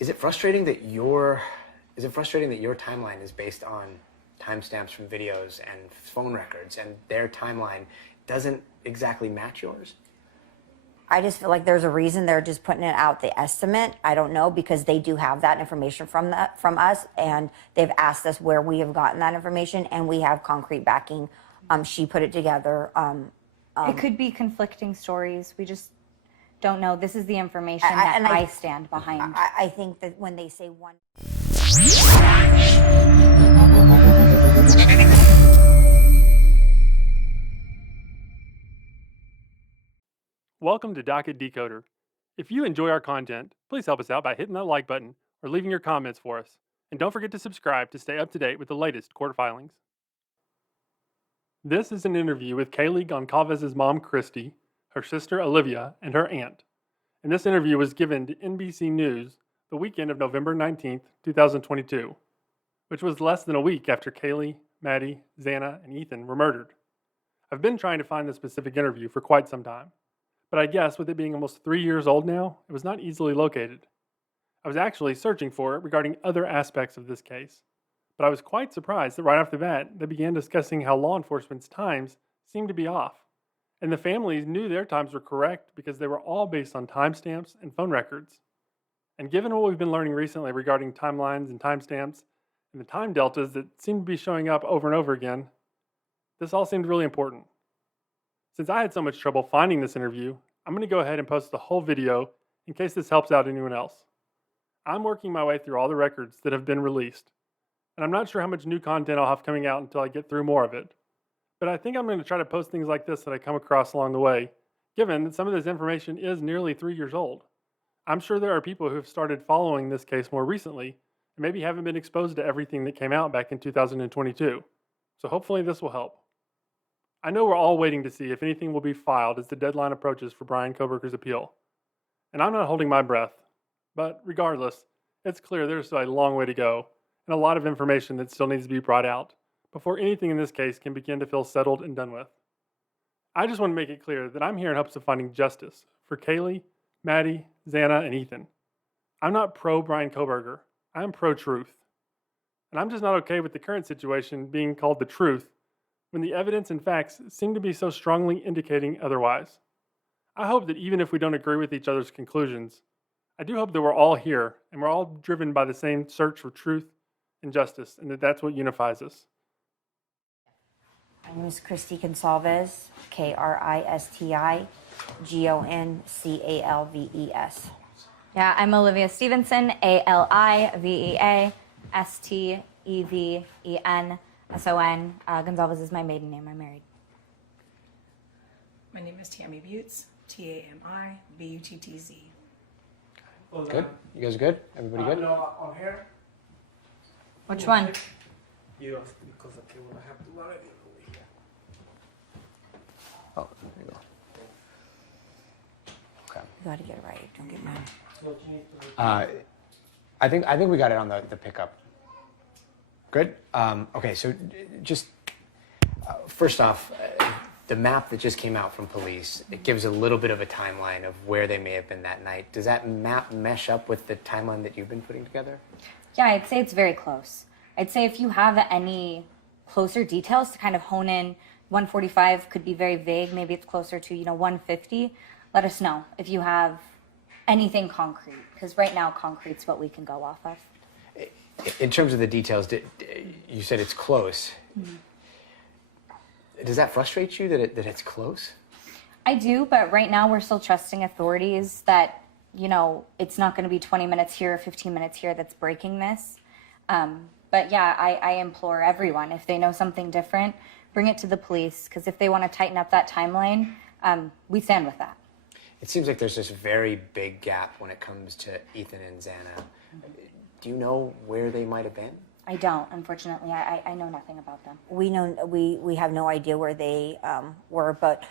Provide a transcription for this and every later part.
Is it frustrating that your timeline is based on timestamps from videos and phone records, and their timeline doesn't exactly match yours? I just feel like there's a reason they're just putting it out, the estimate. I don't know, because they do have that information from us, and they've asked us where we have gotten that information, and we have concrete backing. She put it together. It could be conflicting stories. We just don't know. This is the information that I stand behind. I think that when they say one... Welcome to Docket Decoder. If you enjoy our content, please help us out by hitting that like button or leaving your comments for us. And don't forget to subscribe to stay up to date with the latest court filings. This is an interview with Kaylee Goncalves' mom, Christy, her sister, Olivia, and her aunt. And this interview was given to NBC News the weekend of November 19th, 2022, which was less than a week after Kaylee, Maddie, Xana, and Ethan were murdered. I've been trying to find this specific interview for quite some time, but I guess with it being almost 3 years old now, it was not easily located. I was actually searching for it regarding other aspects of this case, but I was quite surprised that right off the bat, they began discussing how law enforcement's times seemed to be off. And the families knew their times were correct because they were all based on timestamps and phone records. And given what we've been learning recently regarding timelines and timestamps and the time deltas that seem to be showing up over and over again, this all seemed really important. Since I had so much trouble finding this interview, I'm going to go ahead and post the whole video in case this helps out anyone else. I'm working my way through all the records that have been released, and I'm not sure how much new content I'll have coming out until I get through more of it. But I think I'm going to try to post things like this that I come across along the way, given that some of this information is nearly 3 years old. I'm sure there are people who have started following this case more recently and maybe haven't been exposed to everything that came out back in 2022. So hopefully this will help. I know we're all waiting to see if anything will be filed as the deadline approaches for Bryan Kohberger's appeal. And I'm not holding my breath, but regardless, it's clear there's still a long way to go and a lot of information that still needs to be brought out before anything in this case can begin to feel settled and done with. I just want to make it clear that I'm here in hopes of finding justice for Kaylee, Maddie, Xana, and Ethan. I'm not pro-Bryan Kohberger. I'm pro-truth. And I'm just not okay with the current situation being called the truth when the evidence and facts seem to be so strongly indicating otherwise. I hope that even if we don't agree with each other's conclusions, I do hope that we're all here and we're all driven by the same search for truth and justice, and that that's what unifies us. My name is Christy Goncalves, Kristi Yeah, I'm Olivia Stevenson, ALIVEA, STEVENSON. Goncalves is my maiden name. I'm married. My name is Tammy Butts, TAMIBUTTZ. Good? You guys good? Everybody good? No, on here. Which one? Yes, because I will have to line it over here. Oh, there you go. Okay. You got to get it right. Don't get mad. I think we got it on the pickup. Good? Okay, so just first off, the map that just came out from police, it gives a little bit of a timeline of where they may have been that night. Does that map mesh up with the timeline that you've been putting together? Yeah, I'd say it's very close. I'd say if you have any closer details to kind of hone in, 145 could be very vague. Maybe it's closer to, 150. Let us know if you have anything concrete, because right now concrete's what we can go off of. In terms of the details, you said it's close. Mm-hmm. Does that frustrate you that it's close? I do, but right now we're still trusting authorities that, it's not going to be 20 minutes here or 15 minutes here that's breaking this. But yeah, I implore everyone, if they know something different, bring it to the police, because if they want to tighten up that timeline, we stand with that. It seems like there's this very big gap when it comes to Ethan and Xana. Mm-hmm. Do you know where they might have been? I don't, unfortunately. I know nothing about them. We have no idea where they were, but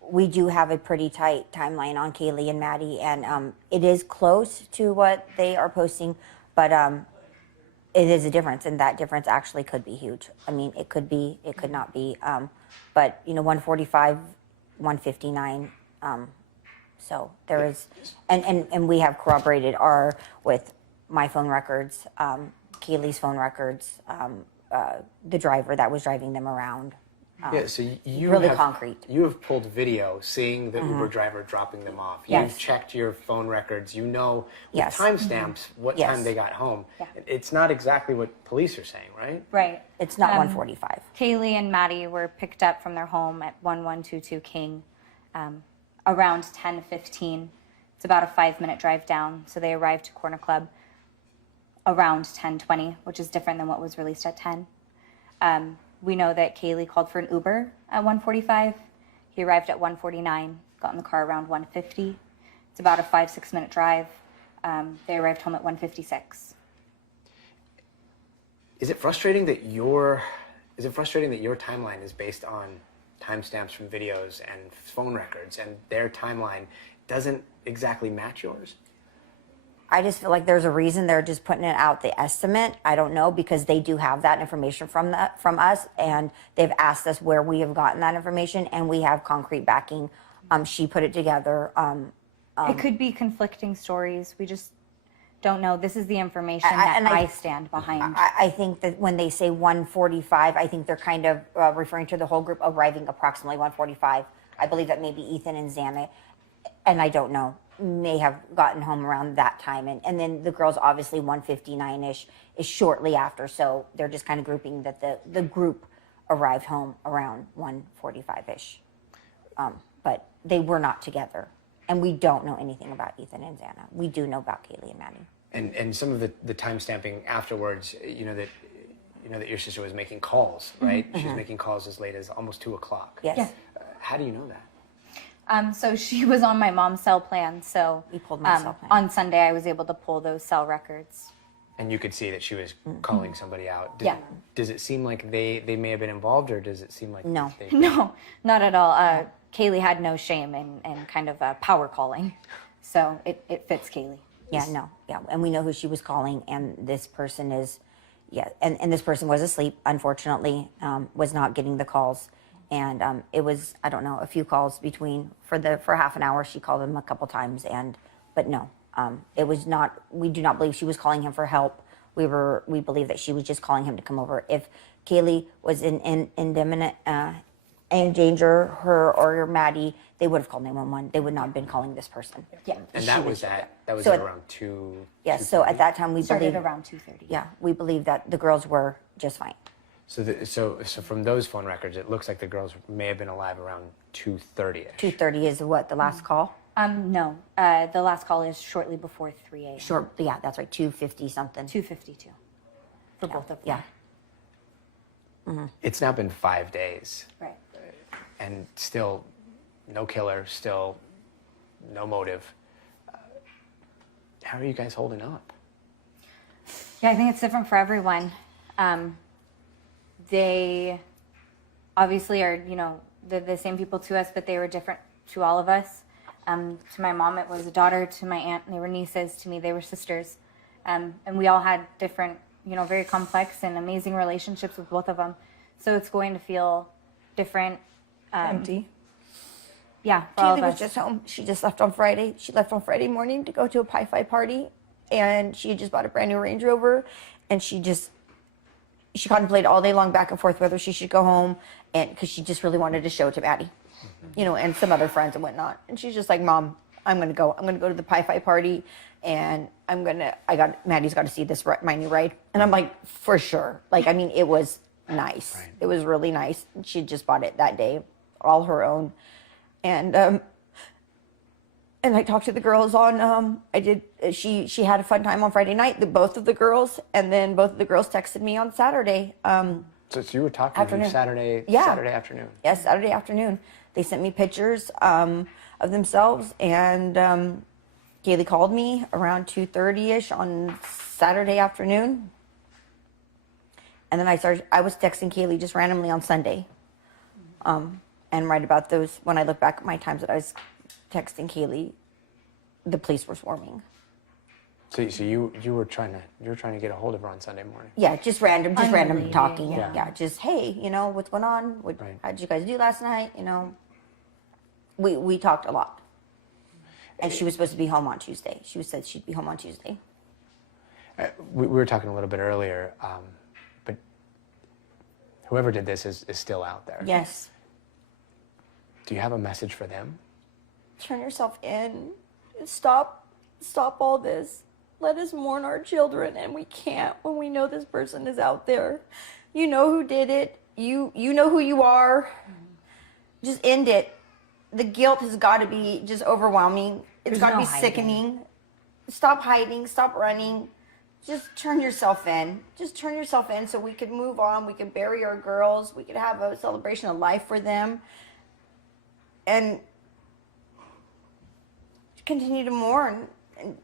we do have a pretty tight timeline on Kaylee and Maddie, and it is close to what they are posting, but it is a difference, and that difference actually could be huge. I mean, it could be, it could not be, but 145, 159. So there is, and we have corroborated with my phone records, Kaylee's phone records, the driver that was driving them around. Yeah, so you really have, concrete. You have pulled video seeing the Uber driver dropping them off. Yes. You've checked your phone records. You know with Yes. timestamps what Yes. time they got home. Yeah. It's not exactly what police are saying, right? Right. It's not 1:45. Kaylee and Maddie were picked up from their home at 1122 King around 10:15. It's about a 5-minute drive down. So they arrived to Corner Club around 10:20, which is different than what was released at 10. We know that Kaylee called for an Uber at 1:45. He arrived at 1:49, got in the car around 1:50. It's about a 5-6 minute drive. They arrived home at 1:56. Is it frustrating that your timeline is based on timestamps from videos and phone records, and their timeline doesn't exactly match yours? I just feel like there's a reason they're just putting it out, the estimate. I don't know, because they do have that information from us, and they've asked us where we have gotten that information, and we have concrete backing. She put it together. It could be conflicting stories. We just don't know. This is the information and that I stand behind. I think that when they say 1:45, I think they're kind of referring to the whole group arriving approximately 1:45. I believe that maybe Ethan and Xana, and I don't know, may have gotten home around that time. And then the girls, obviously 1:59-ish is shortly after. So they're just kind of grouping that the group arrived home around 1:45-ish. But they were not together. And we don't know anything about Ethan and Xana. We do know about Kaylee and Maddie. And some of the time stamping afterwards, you know that your sister was making calls, right? She was making calls as late as almost 2:00. Yes. Yeah. How do you know that? So she was on my mom's cell plan. So We pulled my cell plan. on Sunday, I was able to pull those cell records. And you could see that she was calling somebody out. Yeah. Does it seem like they may have been involved, or does it seem like No. they, No, not at all. Kaylee had no shame in kind of power calling. So it fits Kaylee. Yeah, no, yeah, and we know who she was calling, and this person is, and this person was asleep, unfortunately, was not getting the calls, and it was, I don't know, a few calls between, for half an hour, she called him a couple times, but no, it was not, we do not believe she was calling him for help. We believe that she was just calling him to come over. If Kaylee was in imminent danger, her or Maddie, they would have called 911. They would not have been calling this person. Yeah. And that was at So at around 2. Yes, so at that time we Started believe, around 2:30. yeah, we believe that the girls were just fine. So from those phone records, it looks like the girls may have been alive around 2:30ish. 2:30 is what, the last call? No, the last call is shortly before 3 a.m. Short, yeah, that's right, 2:50 something. 2:52 for both of them. Yeah, It's now been 5 days, Right. and still no killer, still no motive. How are you guys holding up? Yeah, I think it's different for everyone. They obviously are, they're the same people to us, but they were different to all of us. To my mom, it was a daughter. To my aunt, they were nieces. To me, they were sisters. And we all had different, very complex and amazing relationships with both of them. So it's going to feel different. Empty. Yeah, for all Kaylee of was us. just home. She just left on Friday. She left on Friday morning to go to a Pi Phi party, and she had just bought a brand new Range Rover, and she contemplated all day long back and forth whether she should go home, and because she just really wanted to show it to Maddie, and some other friends and whatnot. And she's just like, "Mom, I'm gonna go. I'm gonna go to the Pi Phi party, and Maddie's got to see this my new ride." And I'm like, "For sure." Like, I mean, it was nice. Right. It was really nice. She just bought it that day, all her own. And I talked to the girls on. She had a fun time on Friday night. Both of the girls, and then both of the girls texted me on Saturday. So you were talking to them Afternoon. Saturday afternoon. Yes, Saturday afternoon. They sent me pictures of themselves, and Kaylee called me around 2:30ish on Saturday afternoon. And then I was texting Kaylee just randomly on Sunday. And right about those, when I look back at my times that I was texting Kaylee, the police were swarming. So you were trying to get a hold of her on Sunday morning. Yeah, just random Unrelated, talking. yeah. Yeah, just, hey, what's going on? Right. How did you guys do last night? We talked a lot. And she was supposed to be home on Tuesday. She said she'd be home on Tuesday. We were talking a little bit earlier, but whoever did this is still out there. Yes. Do you have a message for them? Turn yourself in. Stop all this. Let us mourn our children, and we can't when we know this person is out there. You know who did it. You know who you are. Just end it. The guilt has got to be just overwhelming. It's got to be sickening. Stop hiding. Stop running. Just turn yourself in. Just turn yourself in so we can move on. We can bury our girls. We can have a celebration of life for them. And continue to mourn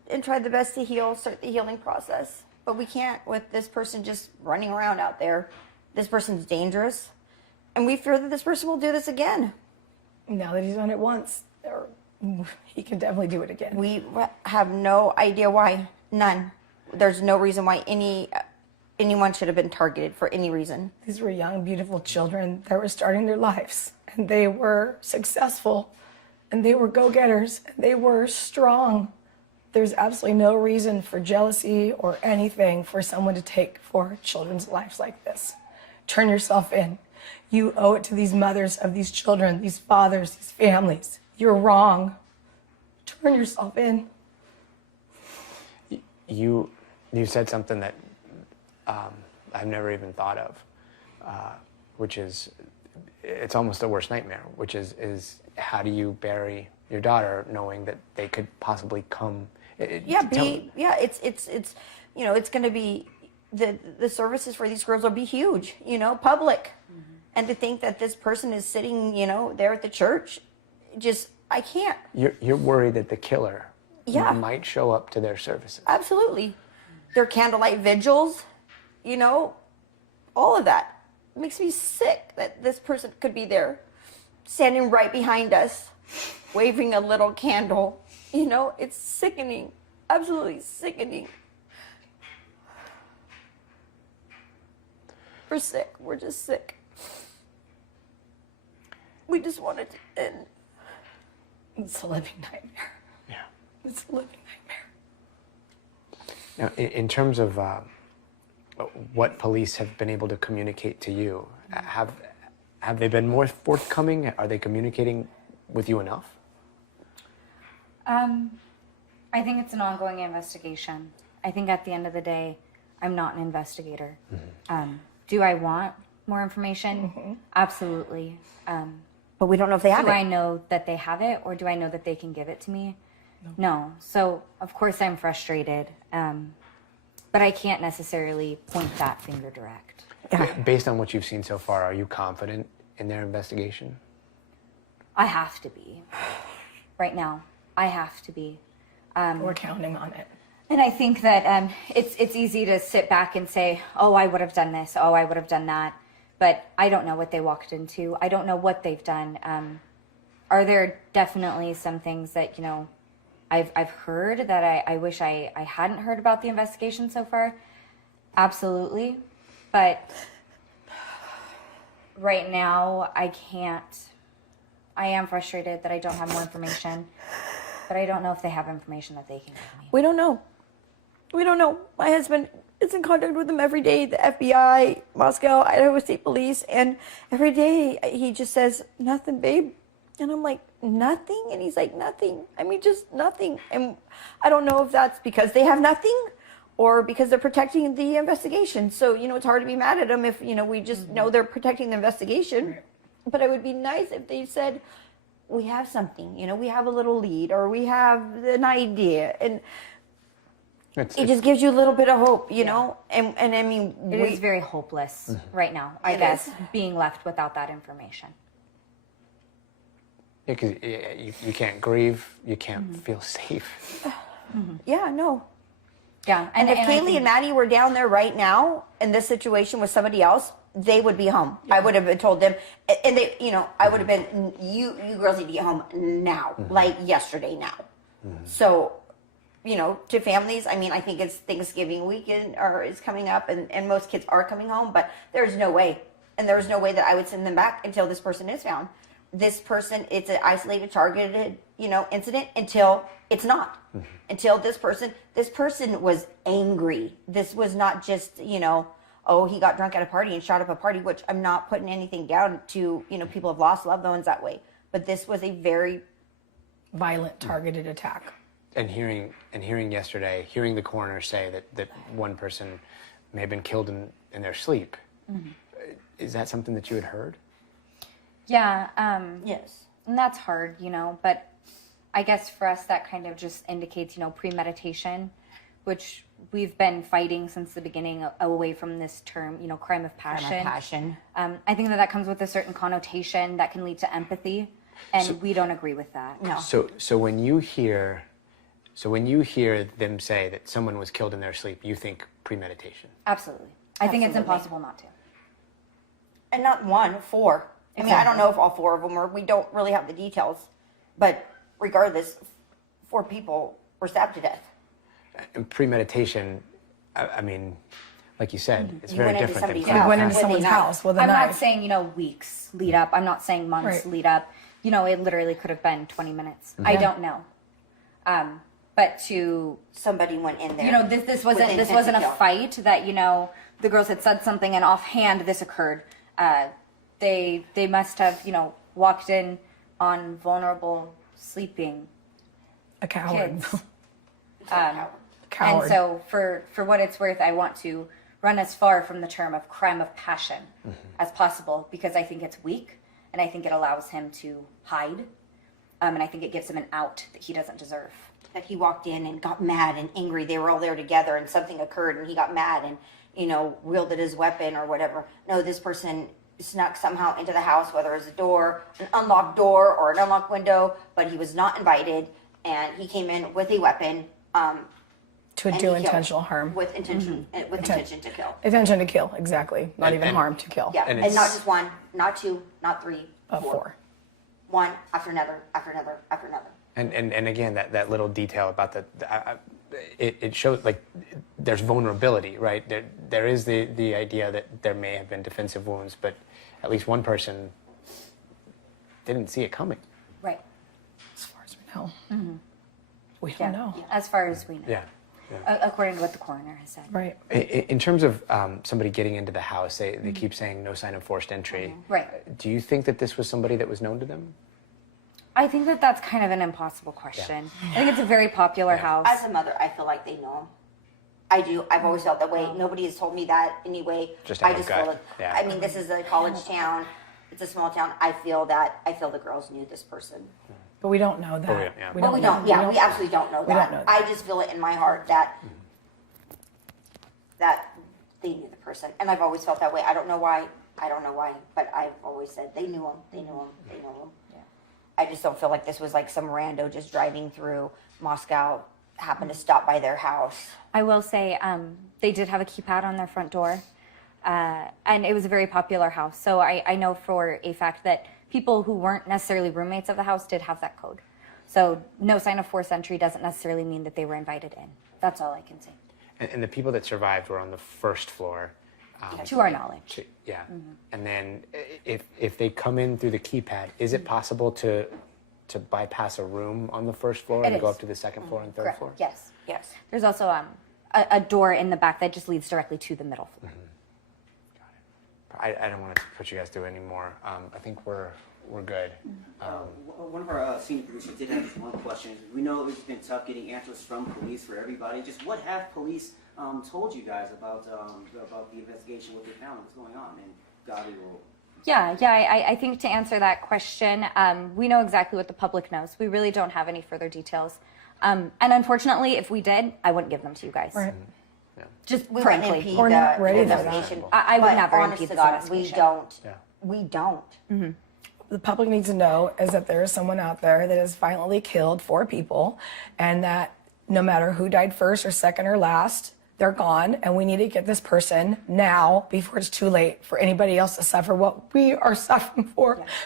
and try the best to heal, start the healing process. But we can't with this person just running around out there. This person's dangerous. And we fear that this person will do this again. Now that he's done it once, he can definitely do it again. We have no idea why. None. There's no reason why anyone should have been targeted for any reason. These were young, beautiful children that were starting their lives, and they were successful, and they were go-getters, and they were strong. There's absolutely no reason for jealousy or anything for someone to take for children's lives like this. Turn yourself in. You owe it to these mothers of these children, these fathers, these families. You're wrong. Turn yourself in. You said something that I've never even thought of, which is, it's almost the worst nightmare, which is how do you bury your daughter knowing that they could possibly come? It's going to be, the services for these girls will be huge, public. And to think that this person is sitting, there at the church, I can't. You're worried that the killer Yeah. might show up to their services. Absolutely. Their candlelight vigils, all of that. It makes me sick that this person could be there, standing right behind us, waving a little candle. It's sickening, absolutely sickening. We're sick. We're just sick. We just want it to end. It's a living nightmare. Yeah. It's a living nightmare. Now, in terms of what police have been able to communicate to you, have they been more forthcoming? Are they communicating with you enough? I think it's an ongoing investigation. I think at the end of the day, I'm not an investigator. Do I want more information? Absolutely. But we don't know if they have Do it. I know that they have it, or do I know that they can give it to me? No. So, of course, I'm frustrated. But I can't necessarily point that finger direct. Based on what you've seen so far, are you confident in their investigation? I have to be. Right now, I have to be. We're counting on it. And I think that it's easy to sit back and say, oh, I would have done this. Oh, I would have done that. But I don't know what they walked into. I don't know what they've done. Are there definitely some things that, I've heard that I wish I hadn't heard about the investigation so far? Absolutely. But right now, I can't. I am frustrated that I don't have more information. But I don't know if they have information that they can give me. We don't know. We don't know. My husband is in contact with them every day, the FBI, Moscow, Idaho State Police, and every day he just says, nothing, babe. And I'm like, nothing? And he's like, nothing. I mean, just nothing. And I don't know if that's because they have nothing or because they're protecting the investigation. So, it's hard to be mad at them if, we just know they're protecting the investigation. Right. But it would be nice if they said, we have something, we have a little lead or we have an idea. And it just gives you a little bit of hope, know? And I mean... It is very hopeless right now, I guess, being left without that information. Because you can't grieve, you can't feel safe. Yeah, no. Yeah. And if Kaylee and Maddie were down there right now in this situation with somebody else, they would be home. Yeah. I would have told them, and they, I would have been, you girls need to get home now, like yesterday now. So, to families, I mean, I think it's Thanksgiving weekend is coming up, and most kids are coming home, but there's no way. And there's no way that I would send them back until this person is found. this person, it's an isolated, targeted, incident until it's not. Until this person was angry. This was not just, oh, he got drunk at a party and shot up a party, which I'm not putting anything down to, people have lost loved ones that way. But this was a very Violent, targeted attack. And hearing yesterday, hearing the coroner say that one person may have been killed in their sleep, is that something that you had heard? Yeah. yes. And that's hard, but I guess for us that kind of just indicates, premeditation, which we've been fighting since the beginning away from this term, crime of passion. I think that comes with a certain connotation that can lead to empathy, and we don't agree with that. No. So when you hear them say that someone was killed in their sleep, you think premeditation? Absolutely. I think it's Absolutely. impossible not to. And not one, 4. I mean, I don't know if all 4 of them were. We don't really have the details, but regardless, 4 people were stabbed to death. And premeditation, I mean, like you said, it's You very went into different than somebody's crime. He went With into a someone's knife. house with a I'm knife. not saying, weeks lead up. I'm not saying months Right. lead up. It literally could have been 20 minutes. I don't know. But to Somebody went in there. this with wasn't intent to a kill. fight that the girls had said something and offhand this occurred. They must have walked in on vulnerable sleeping A coward. kids. Coward. And so for what it's worth, I want to run as far from the term of crime of passion as possible, because I think it's weak and I think it allows him to hide. And I think it gives him an out that he doesn't deserve. That he walked in and got mad and angry. They were all there together and something occurred and he got mad and, wielded his weapon or whatever. No, this person snuck somehow into the house, whether it was a door, an unlocked door or an unlocked window, but he was not invited and he came in with a weapon. to and do he killed intentional harm. With intention, intention to kill. Intention to kill, exactly. Not even And- harm, to kill. Yeah, And and not it's- just one, not 2, not 3, Of 4. One after another, after another, after another. And again, that little detail about it shows like there's vulnerability, right? There is the idea that there may have been defensive wounds, but at least one person didn't see it coming. Right. As far as we know. We Yeah. don't know. As far as we know. Yeah. According to what the coroner has said. Right. In terms of somebody getting into the house, they keep saying no sign of forced entry. Right. Do you think that this was somebody that was known to them? I think that that's kind of an impossible question. I think it's a very popular house. As a mother, I feel like they know him. I do. I've always felt that way. Nobody has told me that anyway. Just I out of just gut. feel it. Yeah. I mean, this is a college town. It's a small town. I feel the girls knew this person. But we don't know that. Oh, yeah. Well, we don't. Yeah, we absolutely don't know that. don't know that. I just feel it in my heart that they knew the person, and I've always felt that way. I don't know why, but I've always said they knew him. They knew him. They know him. Yeah. I just don't feel like this was like some rando just driving through Moscow happened to stop by their house. I will say they did have a keypad on their front door, and it was a very popular house. So I know for a fact that people who weren't necessarily roommates of the house did have that code. So no sign of forced entry doesn't necessarily mean that they were invited in. That's all I can say. And the people that survived were on the first floor. To our knowledge. Yeah. And then if they come in through the keypad, is it possible to bypass a room on the first floor It and go is. up to the second floor and third Correct. floor? Yes. Yes. There's also a door in the back that just leads directly to the middle floor. I don't want to put you guys through any more. I think we're good. One of our senior producers did have just one question. We know it's been tough getting answers from police for everybody. Just what have police told you guys about the investigation, what they found, what's going on? And Gabi will... Yeah, I think to answer that question, we know exactly what the public knows. We really don't have any further details. And unfortunately, if we did, I wouldn't give them to you guys. Right. Just We wouldn't frankly. impede We're not the ready for that. investigation. I would But never honest impede to this God, investigation. We don't. The public needs to know is that there is someone out there that has violently killed 4 people, and that no matter who died first or second or last, they're gone, and we need to get this person now before it's too late for anybody else to suffer what we are suffering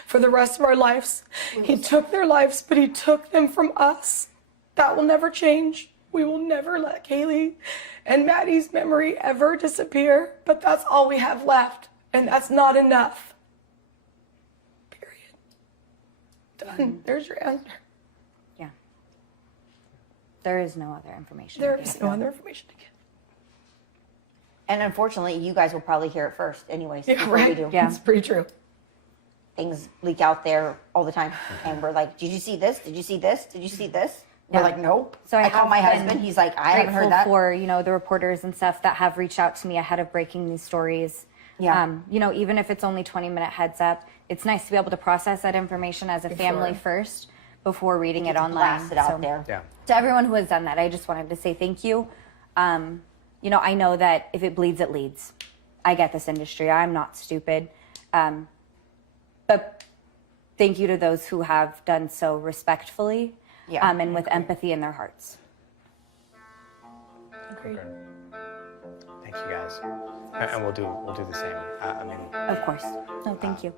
for the rest of our lives. He took their lives, but he took them from us. That will never change. We will never let Kaylee and Maddie's memory ever disappear, but that's all we have left, and that's not enough. Period. Done. There's your answer. Yeah. There is no other information. There to is give. no other information to give. And unfortunately, you guys will probably hear it first anyways. Yeah, before we right. do. Yeah. It's pretty true. Things leak out there all the time. And we're like, did you see this? Did you see this? Did you see this? We're Yeah. like, nope. So I I called have my been husband. He's like, I haven't Grateful heard that. for, you know, the reporters and stuff that have reached out to me ahead of breaking these stories. Yeah. You know, even if it's only 20-minute heads up, it's nice to be able to process that information as a family first before reading it online. Blast it out So, there. Yeah. to everyone who has done that, I just wanted to say thank you. You know, I know that if it bleeds, it leads. I get this industry. I'm not stupid. But thank you to those who have done so respectfully Yeah, and with empathy in their hearts. Agreed. Thank you guys. And we'll do the same. I mean, Of course. No, thank you.